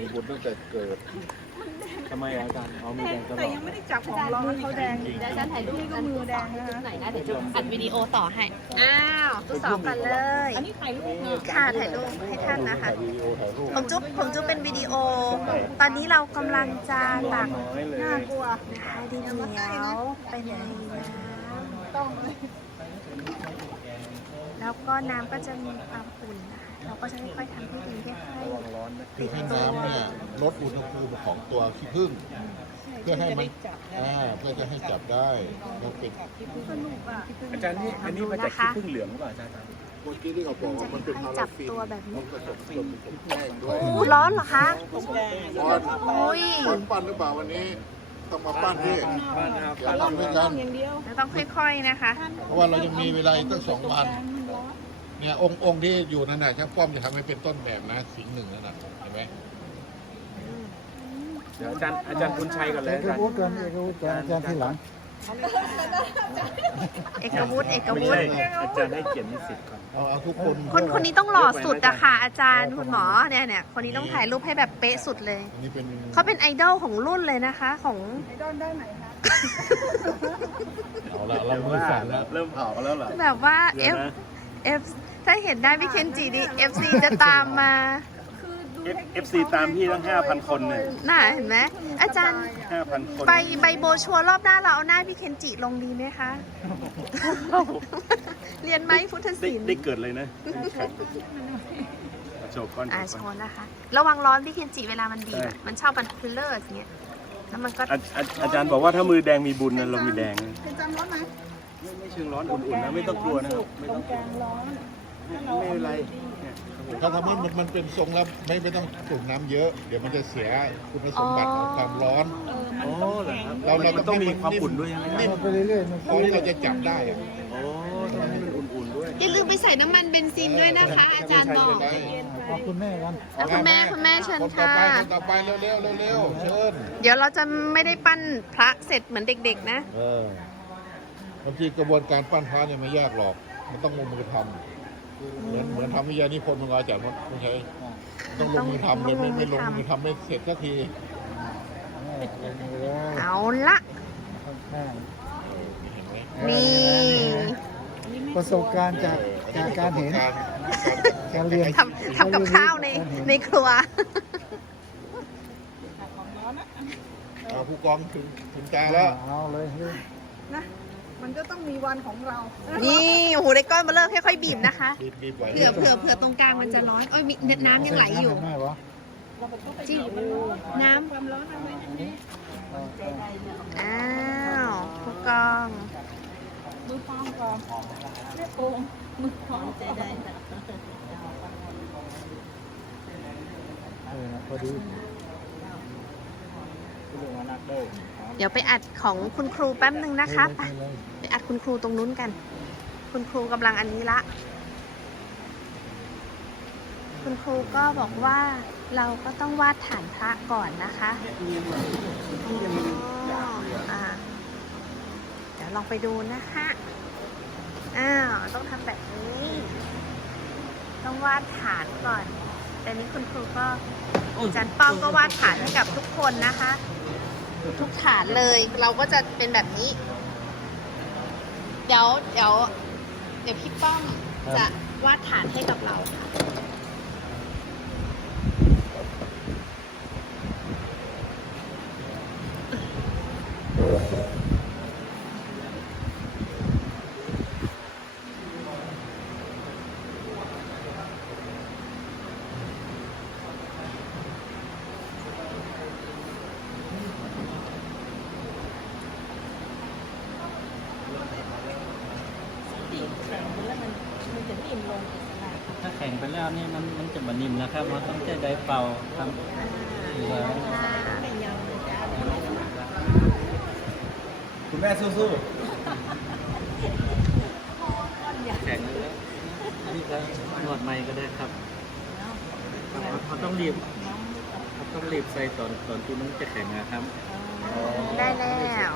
มีบุญตั้งแต่เกิดทำไมอาจารย์เอามีแดงตลแต่อดยังไม่ได้จับของร้อนเขาแดงเดี๋ยวฉันถ่ายรูปนี่ก็มือแดงนะคะไหนนะเดี๋ยวจะอัดวิดีโอต่อให้ อ้าวทดสอบกันเลย อันนี้ถ่ายรูปนะค่ะถ่ายรูปให้ท่านนะคะ ถ่ายวีดีโอถ่ายรูปผมจุ๊บผมจุ๊บเป็นวิดีโอ ตอนนี้เรากำลังจะตักน้อยเลยน่ากลัวนะคะดินเหนียวไปในน้ต้องเลยำแล้วก็น้ำก็จะมีความอุ่นนะคะ เราก็จะค่อยๆทำให้ดินค่อยระวังร้อนนะคือให้น้ำเนี่ยลดอุณหภูมิของตัวขี้ผึ้งเพื่อให้มันอ่าเพื่อจะให้จับได้แล้วปิดสนุกอะอาจารย์นี่อันนี้มาจากขี้ผึ้งเหลืองหรือเปล่าอาจารย์เมื่อกี้ที่เขาบอกว่ามันเป็นพาราฟินๆตัวแบบนี้มันผสมจนเป็นแป้งด้วยโอ้ร้อนเหรอคะบอลโอ้ยบอลปั้นหรือเปล่าวันนี้ต้องมาปั้นที่บ้านอาเดี๋ยวทำด้วยกันอย่างเดียวเราต้องค่อยๆนะคะ เพราะว่าเรายังมีเวลาอีกตั้งสองวัน เนี่ยองค์องค์ที่อยู่นั่นน่ะช่างป้อมจะทำให้เป็นต้นแบบนะสิงห์หนึ่งนั่นน่ะเห็นไหมเดี๋ยวอาจารย์อาจารย์คุณชัยก่อนเลยอาจารย์พูดกันเอกวุฒิอาจารย์ทีหลังเอกวุฒิเอกไม่วุฒิใช่อาจารย์ให้เกียรตินิสิตก่อนเอาเอาทุกคนคนคนนี้ต้องหล่อสุดอะค่ะ อาจารย์คุณหมอเนี่ยเนี่ยคนนี้ต้องถ่ายรูปให้แบบเป๊ะสุดเลย อันนี้เป็นเขาเป็นไอดอลของรุ่นเลยนะคะ ของไอดอนได้ไหนคะ เอาละเรามือสั่นแล้ว เริ่มเผาแล้วเหรอ แบบว่าเดี๋ยว F นะ F ถ้าเห็นได้พี่เคนจินี่ FC จะตามมาคือดู F FC ตามพี่ตั้ง5,000คนเนี่ยน่าเห็นไหมอาจารย์5,000คนใบใบโบชัวร์รอบหน้าเราเอาหน้าพี่เคนจิลงดีไหมคะ เรียนไหมพุทธได้ศิลป์ได้เกิดเลยนะโชว์ก้อนอ่าโชโชว์ก้อนว์นะคะ ระวังร้อนพี่เคนจิเวลามันบีบอะมันชอบมันพิลเลอร์อย่างเงี้ยแล้วมันก็อาอาอาจารย์บอกว่าถ้ามือแดงมีบุญนะเรามีแดงนะเป็นจำร้อนไหมไม่ไม่เชิงร้อนอุ่นๆนะไม่ต้องกลัวนะครับไม่ตรต้องงกลางร้อน ไม่เป็นไรเนี่ยถ้าทำให้มันมันเป็นทรงแล้วไม่ไม่ต้องจุ่มน้ำเยอะ เดี๋ยวมันจะเสียคุณสมบัติของความร้อน เออมันโอ้เหรอครับเราเรามันต้องมีความอุ่นด้วยใช่ไหมนิ่มไปเรื่อยๆมันพอที่เราจะจับได้อะโอ้ต้องให้มันอุ่นๆด้วย อย่าลืมไปใส่น้ำมันเบนซินด้วยนะคะ อาจารย์บอก ขอบคุณแม่กันแล้วคุณแม่คุณแม่เชิญคนต่อค่ะไปคนต่อไปเร็วๆเร็วๆเชิญ เดี๋ยวเราจะไม่ได้ปั้นพระเสร็จเหมือนเด็กๆนะ เออบางทีกระบวนการปั้นพระเนี่ยไม่ยากหรอก มันต้องลงมือทำ เหมือนเหมือนทำวิทยานิพนธ์ของอาจารย์ไม่ใช่ต้องลงมือทำเลยไม่ไม่ลงมือทำไม่เสร็จสักทีเอาละข้างเห็นไหมนี่ๆประสบการณ์จากจากการเห็นการการเรียนทำทำกับข้าวในในครัวเอาผู้กองถึงถึงตาแล้วเอาเลยเฮ้ยนะ มันก็ต้องมีวันของเรานี่ โอ้โห ได้ก้อนมาเลิกค่อยๆบีบนะคะ บีบบีบไว้เผื่อเผื่อเผื่อตรงกลางมันจะร้อนเอ้ยมีน้ำยังไหลอยู่แม่วะจริงน้ความร้อนเอาไว้อันนี้ำอ้าวผู้กอง มือฟองก่อนเรียกโอ่งมือฟองใจได้เออพอดี เดี๋ยวไปอัดของคุณครูแป๊บหนึ่งนะคะไปไปอัดคุณครูตรงนู้นกัน คุณครูกำลังอันนี้ละ คุณครูก็บอกว่าเราก็ต้องวาดฐานพระก่อนนะคะเดี๋ยวลองไปดูนะคะอ้าวต้องทำแบบนี้ ต้องวาดฐานก่อน แต่นี้คุณครูก็ จันป้อมก็วาดฐานให้กับทุกคนนะคะ ทุกฐานเลยเราก็จะเป็นแบบนี้ เดี๋ยวเดี๋ยวเดี๋ยวพี่ป้อมจะวาดฐานให้กับเราค่ะ ถ้าแข็งไปแล้วนี่มันมันจะบนิ่มนะครับมันต้องใช้ไดร์เป่าครับเหลือคุณแม่สู้ๆแข็งแล้วนี่ก็นวดไม้ก็ได้ครับเขาต้องรีบเขาต้องรีบใส่ตอนตอนที่มันจะแข็งนะครับ ได้แล้ว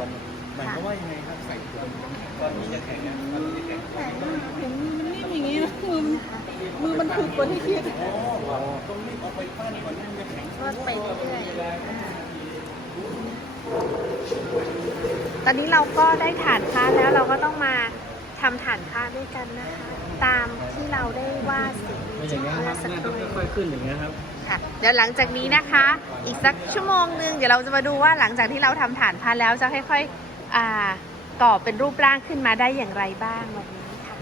หมายความว่ายังไงครับใส่ตัวตอนนี้จะแข็งอะตอนนี้จะแข็งแข็งเห็นมันนิ่มอย่างนี้นะมือมันมือมันถึกกว่าที่คิดนวดไปเรื่อยๆตอนนี้เราก็ได้ฐานพระแล้วเราก็ต้องมาทำฐานพระด้วยกันนะคะ ตามที่เราได้วาดสีไม่อย่างนี้ยครับสักน่าคจะรู่ค่อยๆขึ้นอย่างเงี้ยครับค่ะเดี๋ยวหลังจากนี้นะคะ อีกสักชั่วโมงหนึ่งเดี๋ยวเราจะมาดูว่าหลังจากที่เราทำฐานพระแล้วจะค่อย ๆ อ่าก่อเป็นรูปร่างขึ้นมาได้อย่างไรบ้างวันนี้ค่ะ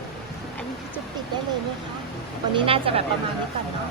อันนี้จุดติดได้เลยไหมคะ วันนี้น่าจะแบบประมาณนี้ก่อนเนาะ